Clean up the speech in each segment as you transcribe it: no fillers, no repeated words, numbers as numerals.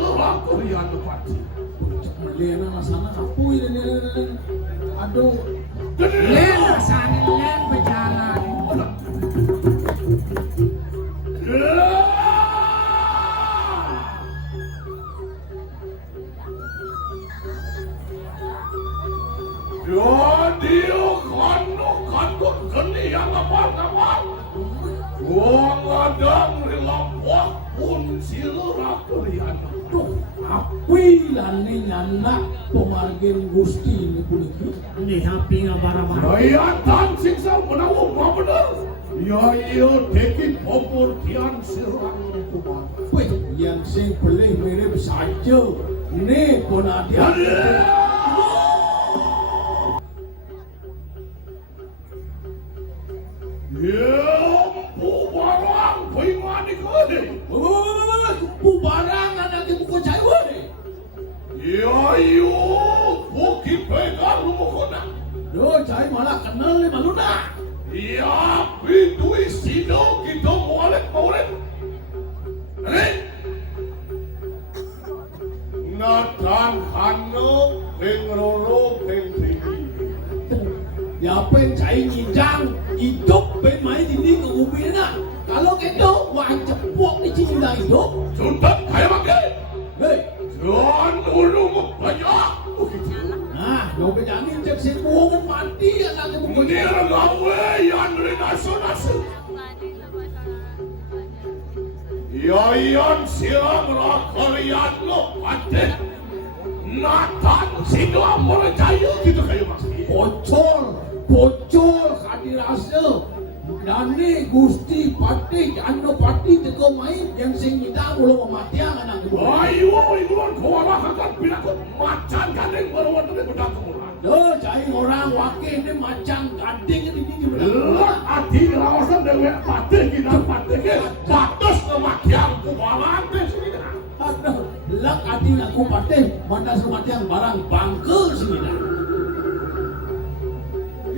silrak kalian pati. Lena sana kapu ini. Aduh. Lena sana len berjalan. Dia kanduk geni yang apa-apa. Gua ngadang rilampah pun silrak kalian. Api lani nyanak pemargin gusti ini puniki. Ini hapi ngabara-bara. Saya tansing sa menawang mga benar. Ya iyo teki popor kian silrak kuman. Wih, yang sing boleh mirip saja. Ini ponadian. Ya, barang pingani kali. Barang anak ibu ko cai woi. Ya iyo, buki pegang rumukuna. Yo cai malah kenal ni maluna. Ya, bidui sino kita mualet. Ini. Natan hano pengrolo pengriki. Ya pen cai nyinjang hidup pen main ini ke ubi na. Kalau gitu wang cepok di sini dah hidup. Sundat kayak pakai. Hei, Jangan dulu banyak. nah, lo kejamin cek si buangan mati anak ibu ko. Ini gawe yang naso. Yayan siang kalian lo ate. Natan sino merjaya gitu kayak mas. Bocor kadirase. Dani Gusti Pati Ando Pati teko main yang sing kita ulo mematiang anak ibu. Ayo iguan kuala hakan pinakut macan gandeng berawan dari bedang kemuran. Yo, cai orang wakil ini macam gading ini juga. Lah ati lawasan dewe pati kita pati ke batas kemakian kuala teh sini. Aduh, lak ati aku pati mana semacam barang bangkel sini.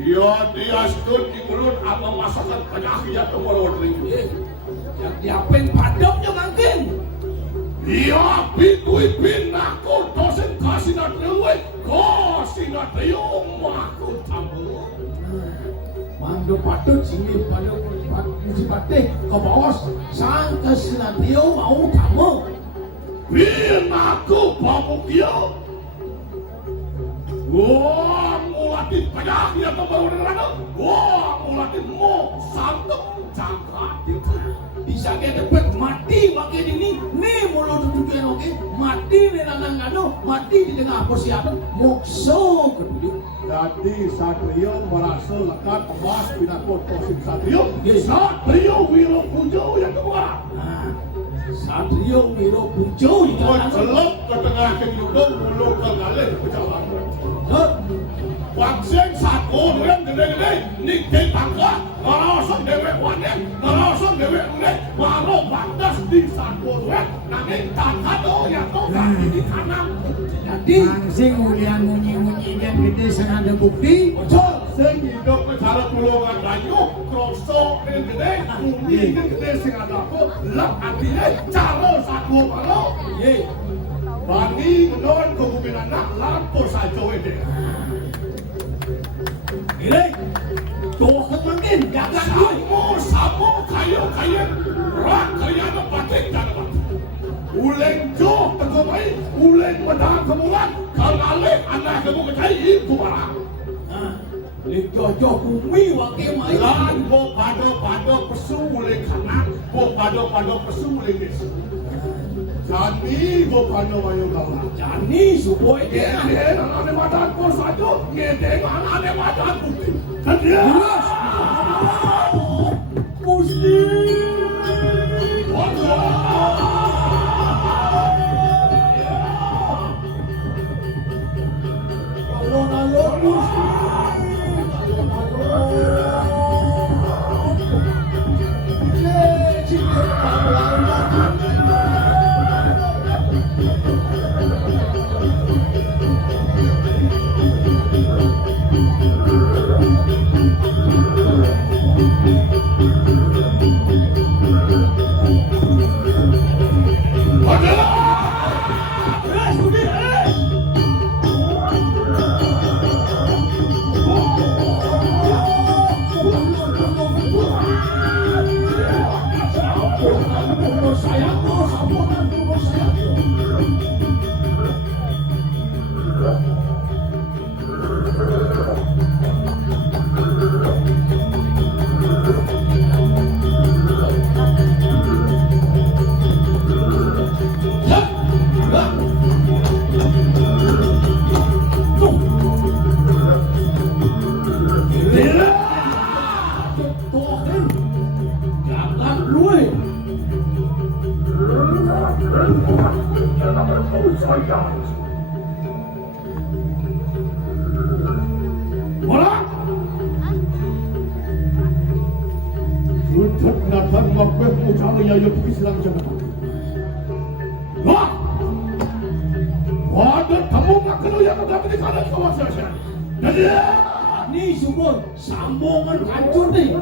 Ya dia stun di mulut apa masakan penyakit atau berawan dari. Yang diapain padamnya mungkin. Ya bitui pinakut dosen kasih natriwe kasih natrium makut tamu. Mando patut sini pada musim pati ke bawah sang kesinatrio mau kamu. Pinaku pamukio. Wah mulatin penyakit atau berawan dari. Wah mulatin mo santuk jangkat itu. Bisa ke dapat mati makin ini nih mulut tunjukkan oke mati nih nanang kano mati di tengah persiapan mokso kedua. Jadi Satrio merasa lekat emas pinakut tosin Satrio. Satrio Wiro Pujo yang kedua. Nah, Satrio Wiro Pujo di kanan. Mencelok ke tengah kenyudung mulu ke galih pejalan. Wakseng satu yang gede-gede nikti tangga ngerosok dewek wanek ngerosok dewek unek baru batas di satu dewek nangin tangga tuh yang tuh kaki di kanan. Jadi Langsing ulian munyi-munyi dan gede senada bukti. Betul, sing hidup ke cara tulungan banyu krosok yang gede bumi yang gede sing ada aku lek artinya cara satu baru bagi menurut kehubungan anak lampur saja wede. ini tuh makin jangan Samu kayu rak kaya na patik dan uleng jo tegomai uleng medang kemulan kalalik anak kamu kecai itu barang. Jojo bumi wakil main. Lan bo pado pesu uleng kanan bo pado pesu uleng desa. Jani bo pado mayo kawan. Jani supaya dia. Ngede ane madan ko sajo ngede ane madan putih. Kedia. Gusti. Alon Gusti. Jangan bertemu saya. Orang sudah datang makweh ucapnya ya sedang jangan. Wah, ada kamu makan yang kami di kanan kawasan saya. Jadi Ini subur sambungan hancur nih.